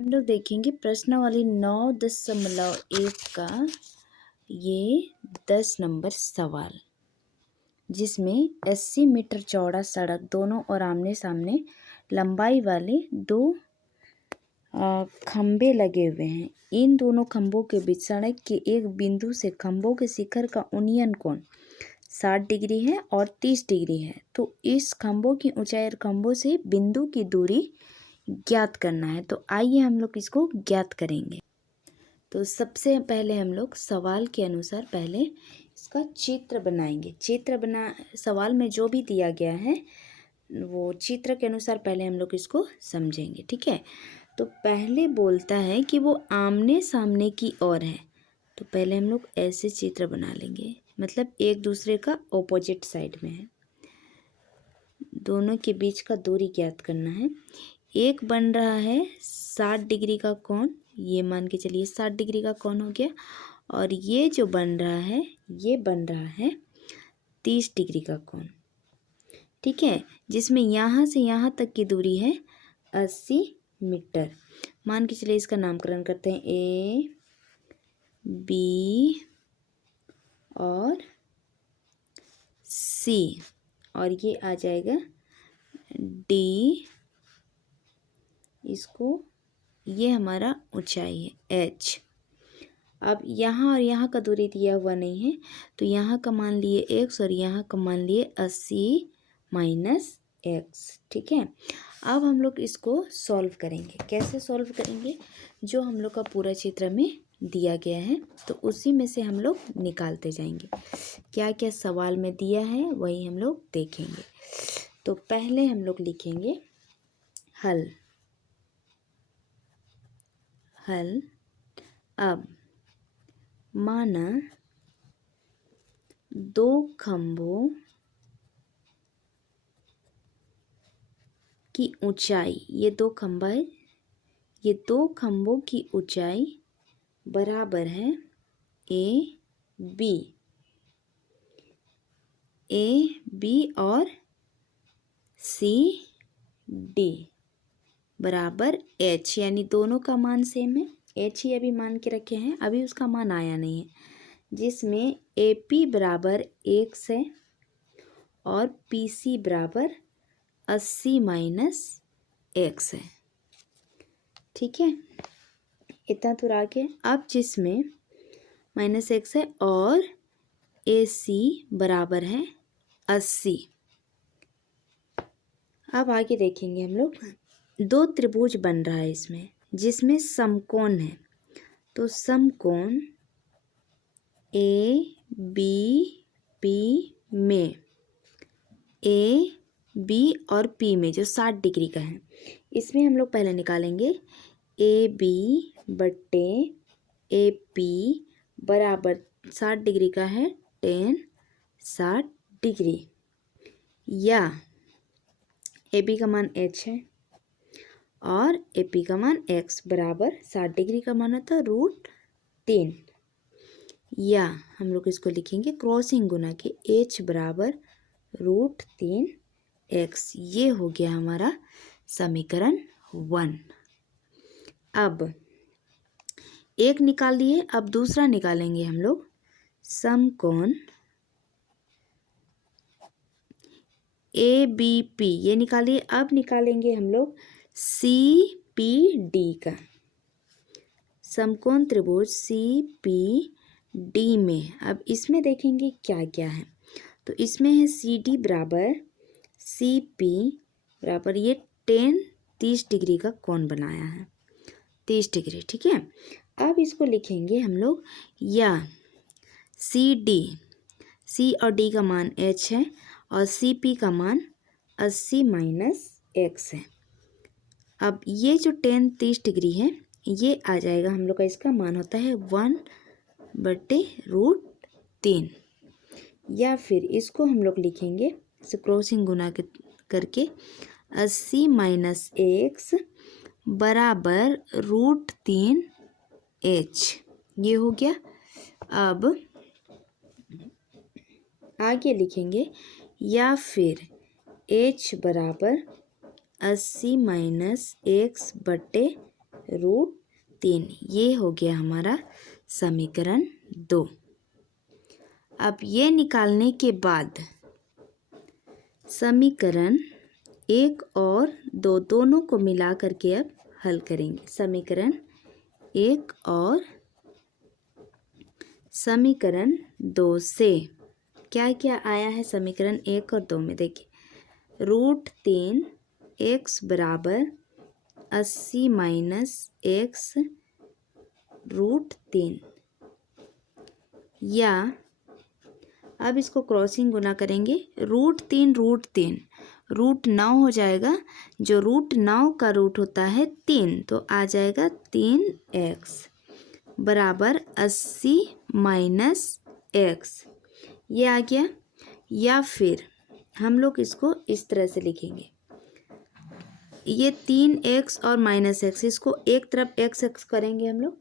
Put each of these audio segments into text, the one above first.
हम लोग देखेंगे प्रश्नावली 9.1 का ये 10 नंबर सवाल, जिसमें 80 मीटर चौड़ा सड़क दोनों और आमने सामने लंबाई वाले दो खंबे लगे हुए हैं। इन दोनों खंभों के बीच सड़क के एक बिंदु से खंभों के शिखर का उन्नयन कोण 60 डिग्री है और 30 डिग्री है। तो इस खंभों की ऊंचाई और खंभों से बिंदु की दूरी ज्ञात करना है। तो आइए हम लोग इसको ज्ञात करेंगे। तो सबसे पहले हम लोग सवाल के अनुसार पहले इसका चित्र बनाएंगे। सवाल में जो भी दिया गया है वो चित्र के अनुसार पहले हम लोग इसको समझेंगे, ठीक है। तो पहले बोलता है कि वो आमने सामने की ओर है, तो पहले हम लोग ऐसे चित्र बना लेंगे, मतलब एक दूसरे का ऑपोजिट साइड में है। दोनों के बीच का दूरी ज्ञात करना है। एक बन रहा है 60 डिग्री का कोण, ये मान के चलिए 60 डिग्री का कोण हो गया। और ये जो बन रहा है ये बन रहा है 30 डिग्री का कोण, ठीक है, जिसमें यहाँ से यहाँ तक की दूरी है 80 मीटर। मान के चलिए इसका नामकरण करते हैं ए, बी और सी, और ये आ जाएगा डी। इसको ये हमारा ऊंचाई है एच। अब यहाँ और यहाँ का दूरी दिया हुआ नहीं है, तो यहाँ का मान लिए एक्स और यहाँ का मान लिए 80 माइनस एक्स, ठीक है। अब हम लोग इसको सॉल्व करेंगे। कैसे सॉल्व करेंगे? जो हम लोग का पूरा चित्र में दिया गया है तो उसी में से हम लोग निकालते जाएंगे। क्या क्या सवाल में दिया है वही हम लोग देखेंगे। तो पहले हम लोग लिखेंगे हल। अब माना दो खंभों की ऊंचाई, ये दो खंभा है, ये दो खंभों की ऊंचाई बराबर है ए बी और सी डी बराबर एच, यानी दोनों का मान सेम है। एच ही अभी मान के रखे हैं, अभी उसका मान आया नहीं है, जिसमें ए पी बराबर 1 है और पी सी बराबर 80 माइनस एक्स है, ठीक है। इतना तो रह गया। अब जिसमें माइनस एक्स है और ए सी बराबर है 80। अब आगे देखेंगे हम लोग, दो त्रिभुज बन रहा है इसमें, जिसमें समकोण है। तो समकोण ए बी पी में, ए बी और पी में जो 60 डिग्री का है, इसमें हम लोग पहले निकालेंगे ए बी बट्टे ए पी बराबर 60 डिग्री का है 10 60 डिग्री, या ए बी का मान एच है और ए पी का मान एक्स बराबर 60 डिग्री का मान था √3, या हम लोग इसको लिखेंगे क्रॉसिंग गुना के एच बराबर √3 एक्स। ये हो गया हमारा समीकरण 1। अब एक निकाल लिए, अब दूसरा निकालेंगे हम लोग। समकोण ए बी पी ये निकालिए। अब निकालेंगे हम लोग सी पी डी का। समकोण त्रिभुज सी पी डी में अब इसमें देखेंगे क्या क्या है। तो इसमें है सी डी बराबर सी पी बराबर ये 30 डिग्री का कोण बनाया है, 30 डिग्री, ठीक है। अब इसको लिखेंगे हम लोग, या सी डी, सी और डी का मान एच है और सी पी का मान 80 माइनस एक्स है। अब ये जो 30 डिग्री है ये आ जाएगा हम लोग का, इसका मान होता है 1/√3, या फिर इसको हम लोग लिखेंगे इसे क्रॉसिंग गुना करके 80 माइनस एक्स बराबर √3 एच, ये हो गया। अब आगे लिखेंगे, या फिर एच बराबर 80 माइनस एक्स बट्टे √3। ये हो गया हमारा समीकरण 2। अब ये निकालने के बाद समीकरण 1 और 2 दोनों को मिला करके अब हल करेंगे। समीकरण 1 और समीकरण 2 से क्या क्या आया है समीकरण 1 और 2 में, देखिए √3 x बराबर 80 माइनस x √3, या अब इसको क्रॉसिंग गुना करेंगे। √3 √9 हो जाएगा, जो √9 का रूट होता है 3, तो आ जाएगा 3x बराबर 80 माइनस x, ये आ गया। या फिर हम लोग इसको इस तरह से लिखेंगे, ये 3x और माइनस x, इसको एक तरफ x करेंगे हम लोग,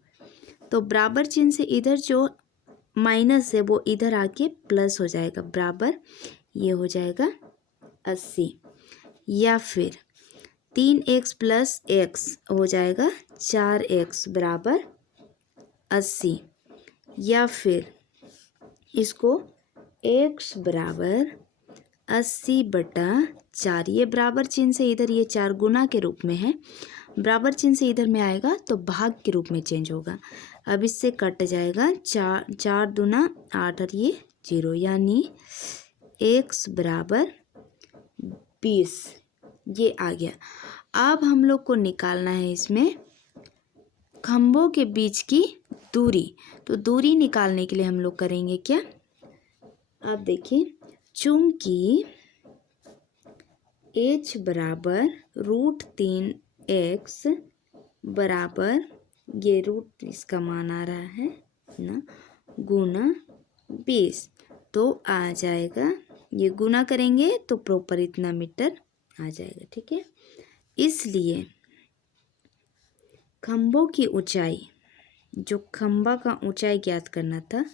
तो बराबर चिन्ह से इधर जो माइनस है वो इधर आके प्लस हो जाएगा, बराबर ये हो जाएगा 80। या फिर 3x प्लस x हो जाएगा 4x बराबर 80। या फिर इसको x बराबर 80/4, ये बराबर चिन्ह से इधर ये 4 गुना के रूप में है, बराबर चिन्ह से इधर में आएगा तो भाग के रूप में चेंज होगा। अब इससे कट जाएगा 4 दूना 8 और ये 0, यानी x बराबर 20, ये आ गया। अब हम लोग को निकालना है इसमें खंभों के बीच की दूरी। तो दूरी निकालने के लिए हम लोग करेंगे क्या, आप देखिए, चूंकि h बराबर √3x बराबर ये रूट इसका मान आ रहा है ना गुना 20, तो आ जाएगा, ये गुना करेंगे तो प्रॉपर इतना मीटर आ जाएगा, ठीक है। इसलिए खंभों की ऊंचाई, जो खंभा का ऊंचाई ज्ञात करना था,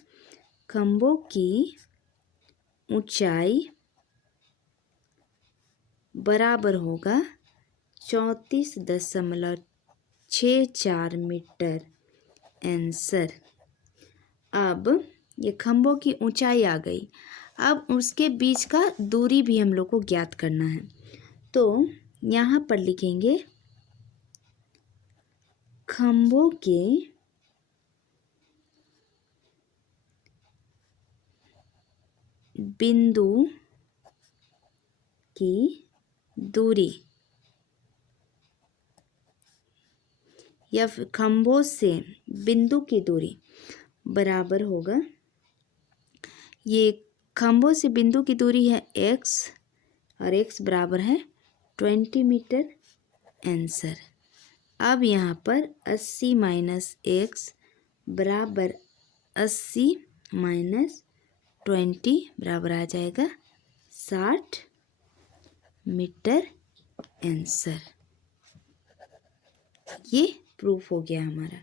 खंभों की ऊंचाई बराबर होगा 34.64 मीटर आंसर। अब ये खंभों की ऊंचाई आ गई, अब उसके बीच का दूरी भी हम लोग को ज्ञात करना है। तो यहाँ पर लिखेंगे खंभों के बिंदु की दूरी, या फिर खंभों से बिंदु की दूरी बराबर होगा, ये खंभों से बिंदु की दूरी है x और x बराबर है 20 मीटर आंसर। अब यहाँ पर 80 माइनस x बराबर 80 माइनस 20 बराबर आ जाएगा 60 मीटर आंसर। ये प्रूफ हो गया हमारा।